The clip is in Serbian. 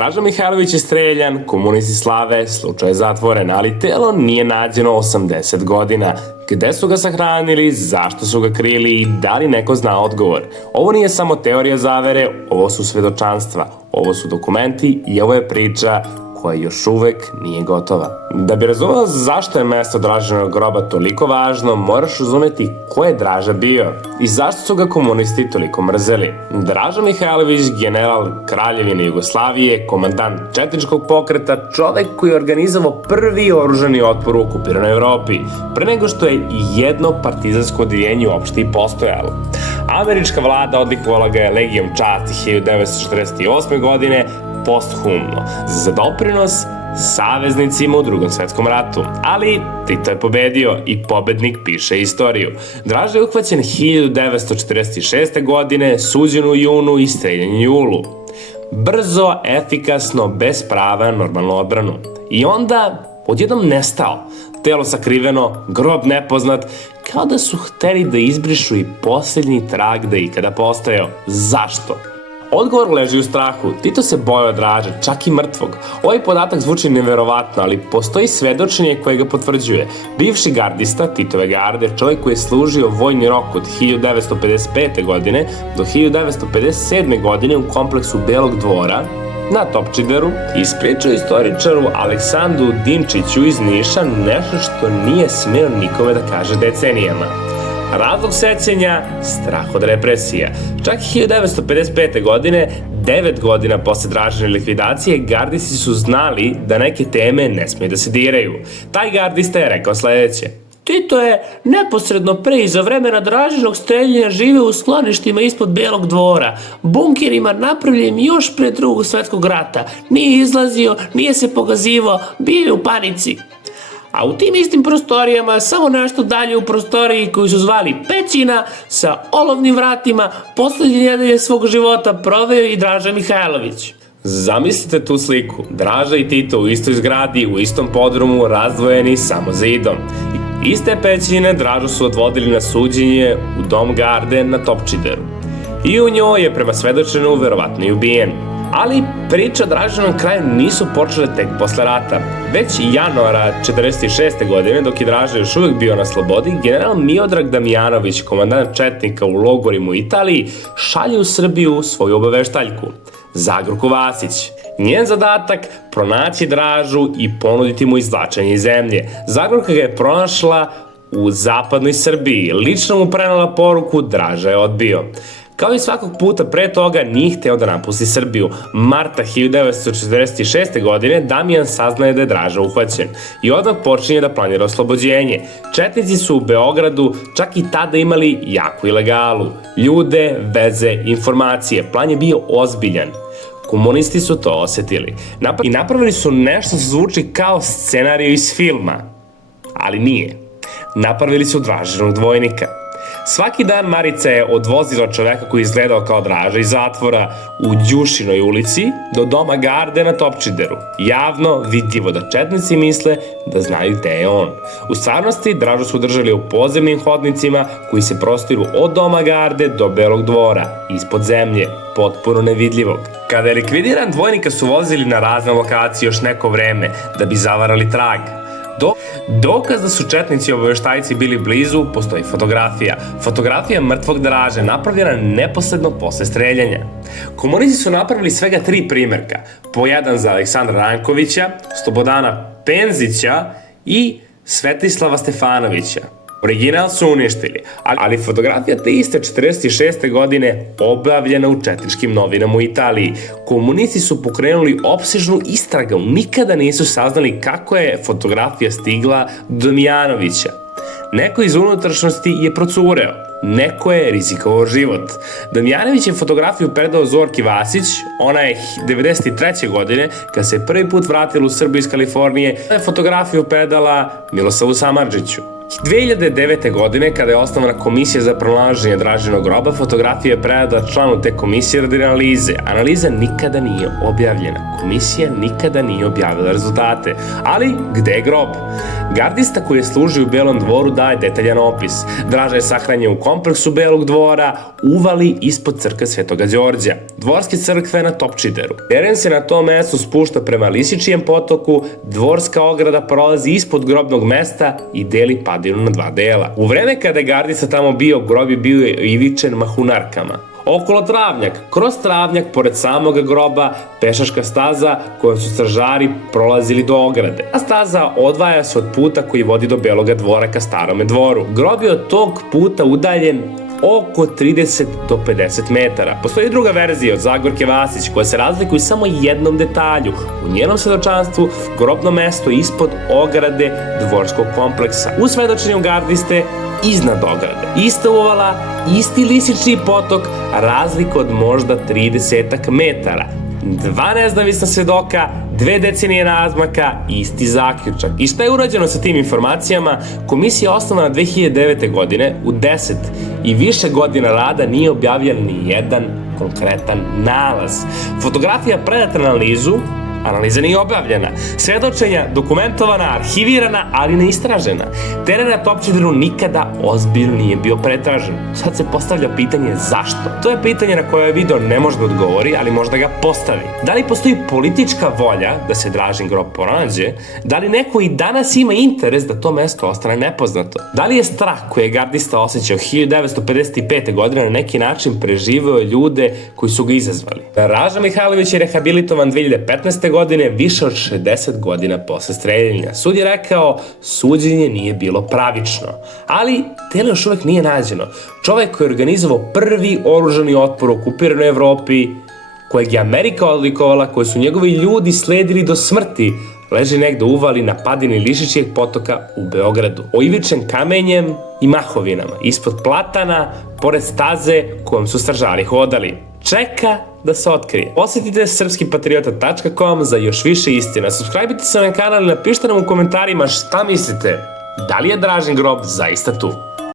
Draža Mihajlović je streljan, komunisti slave, slučaj je zatvoren, ali telo nije nađeno 80 godina. Gde su ga sahranili, zašto su ga krili i da li neko zna odgovor? Ovo nije samo teorija zavere, ovo su svedočanstva, ovo su dokumenti i ovo je priča koja još uvek nije gotova. Da bi razumela zašto je mesto Dražinog groba toliko važno, moraš razumeti ko je Draža bio i zašto su ga komunisti toliko mrzeli. Draža Mihajlović, general Kraljevine Jugoslavije, komandant četničkog pokreta, čovek koji je organizovao prvi oružani otpor u okupiranoj Evropi, pre nego što je i jedno partizansko odeljenje uopšte i postojalo. Američka vlada odlikovala ga je Legijom časti 1948. godine, posthumno, za doprinos saveznicima u Drugom svetskom ratu. Ali Tito je pobedio i pobednik piše istoriju. Draža je uhvaćen 1946. godine, suđen u junu i streljan u julu. Brzo, efikasno, bez prava na normalnu odbranu. I onda odjednom nestao. Telo sakriveno, grob nepoznat, kao da su hteli da izbrišu i posljednji trag da je ikada postojao. Zašto? Odgovor leži u strahu. Tito se bojao Draže, čak i mrtvog. Ovaj podatak zvuči neverovatno, ali postoji svedočenje koje ga potvrđuje. Bivši gardista Titove garde, čovjek koji je služio vojni rok od 1955. godine do 1957. godine u kompleksu Belog dvora na Topčideru, ispričao istoričaru Aleksandru Dimčiću iz Niša nešto što nije smeo nikome da kaže decenijama. Razlog sećanja, strah od represija. Čak 1955. godine, 9 godina posle Dražine likvidacije, gardisti su znali da neke teme ne smiju da se diraju. Taj gardista je rekao sledeće: Tito je neposredno pre i za vremena Dražinog streljenja živeo u skloništima ispod Belog dvora, bunkerima napravljenim još pre Drugog svetskog rata. Nije izlazio, nije se pokazivao, bio je u panici. A u tim istim prostorijama, samo nešto dalje u prostoriji koju su zvali Pećina, sa olovnim vratima, poslednje nedelje svog života proveo i Draža Mihajlović. Zamislite tu sliku, Draža i Tito u istoj zgradi, u istom podrumu, razdvojeni samo zidom. Iste Pećine Dražu su odvodili na suđenje u Dom garde na Topčideru. I u njoj je prema svedočenu verovatno i ubijen. Ali priče o Dražinom kraju nisu počele tek posle rata. Već januara 1946. godine, dok je Draža još uvek bio na slobodi, general Miodrag Damjanović, komandant četnika u logorima u Italiji, šalje u Srbiju svoju obaveštaljku, Zagorku Vasić. Njen zadatak, pronaći Dražu i ponuditi mu izvlačenje iz zemlje. Zagorka ga je pronašla u zapadnoj Srbiji, lično mu prenela poruku, Draža je odbio. Kao i svakog puta pre toga, nije hteo da napusti Srbiju. Marta 1946. godine Damjan saznaje da je Draža uhvaćen i odmah počinje da planira oslobođenje. Četnici su u Beogradu čak i tada imali jaku ilegalu. Ljude, veze, informacije. Plan je bio ozbiljan. Komunisti su to osetili. I napravili su nešto što zvuči kao scenarij iz filma. Ali nije. Napravili su Dražinog dvojnika. Svaki dan Marica je odvozila čoveka koji je izgledao kao Draža iz zatvora u Đušinoj ulici do Doma garde na Topčideru. Javno, vidljivo da četnici misle da znaju gde je on. U stvarnosti Dražu su držali u podzemnim hodnicima koji se prostiru od Doma garde do Belog dvora, ispod zemlje, potpuno nevidljivog. Kada je likvidiran, dvojnika su vozili na razne lokacije još neko vreme da bi zavarali trag. Dokaz da su četnici obaveštajci bili blizu, postoji fotografija. Fotografija mrtvog Draže, napravljena neposredno posle streljanja. Komunisti su napravili svega 3 primerka, po jedan za Aleksandra Rankovića, Slobodana Penzića i Svetislava Stefanovića. Original su uništili, ali fotografija te iste 1946. godine objavljena u četničkim novinama u Italiji. Komunisti su pokrenuli opsežnu istragu, nikada nisu saznali kako je fotografija stigla do Damjanovića. Neko iz unutrašnjosti je procureo, neko je rizikovao život. Damjanović je fotografiju predao Zorki Vasić, ona je 1993. godine, kad se prvi put vratila u Srbiju iz Kalifornije, je fotografiju predala Milosavu Samardžiću. 2009. godine, kada je osnovana komisija za pronalaženje Dražinog groba, fotografija je predata članu te komisije radi analize. Analiza nikada nije objavljena. Komisija nikada nije objavila rezultate. Ali, gde je grob? Gardista koji je služio u Belom dvoru daje detaljan opis. Draža je sahranjen u kompleksu Belog dvora, uvali ispod crkve Svetoga Đorđa. dvorske crkve na Topčideru. Teren se na tom mestu spušta prema Lisičijem potoku, dvorska ograda prolazi ispod grobnog mesta i deli padinu na dva dela. U vreme kada je gardista tamo bio, grob je bio ivičen mahunarkama. Okolo travnjak, kroz travnjak, pored samog groba, pešačka staza kojom su stražari prolazili do ograde. Ta staza odvaja se od puta koji vodi do Beloga dvora ka Starome dvoru. Grob je od tog puta udaljen oko 30 do 50 metara. Postoji i druga verzija od Zagorke Vasić koja se razlikuje samo jednom detalju. U njenom svedočanstvu grobno mesto ispod ograde dvorskog kompleksa. U svedočenju gardiste iznad ograde. Ista uvala, isti Lisičiji potok, razlika od možda 30 metara. Dva nezavisna svedoka, 2 decenije razmaka, isti zaključak. I šta je urađeno sa tim informacijama? Komisija je osnovana 2009. godine, u 10 i više godina rada nije objavljen ni jedan konkretan nalaz. Fotografija predata na analizu, analiza nije objavljena. Svedočenja dokumentovana, arhivirana, ali ne istražena. Teren na Topčideru nikada ozbiljno nije bio pretražen. Sad se postavlja pitanje zašto? To je pitanje na koje video ne može da odgovori, ali možda ga postavi. Da li postoji politička volja da se Dražin grob pronađe? Da li neko i danas ima interes da to mesto ostane nepoznato? Da li je strah koji je gardista osjećao 1955. godine na neki način preživeo ljude koji su ga izazvali? Raža Mihajlović je rehabilitovan 2015. godine, više od 60 godina posle streljenja. Sud je rekao, suđenje nije bilo pravično. Ali telo još uvek nije nađeno. Čovek koji je organizovao prvi oružani otpor u okupiranoj Evropi, kojeg je Amerika odlikovala, koje su njegovi ljudi sledili do smrti, leži negde u uvali na padini Lisičijeg potoka u Beogradu, oivičen kamenjem i mahovinama, ispod platana, pored staze kojom su stražari hodali. Čeka da se otkrije. Posetite srpskipatriota.com za još više istina. Subscribe-ite se na kanal i napišite nam u komentarima šta mislite. Da li je Dražin grob zaista tu?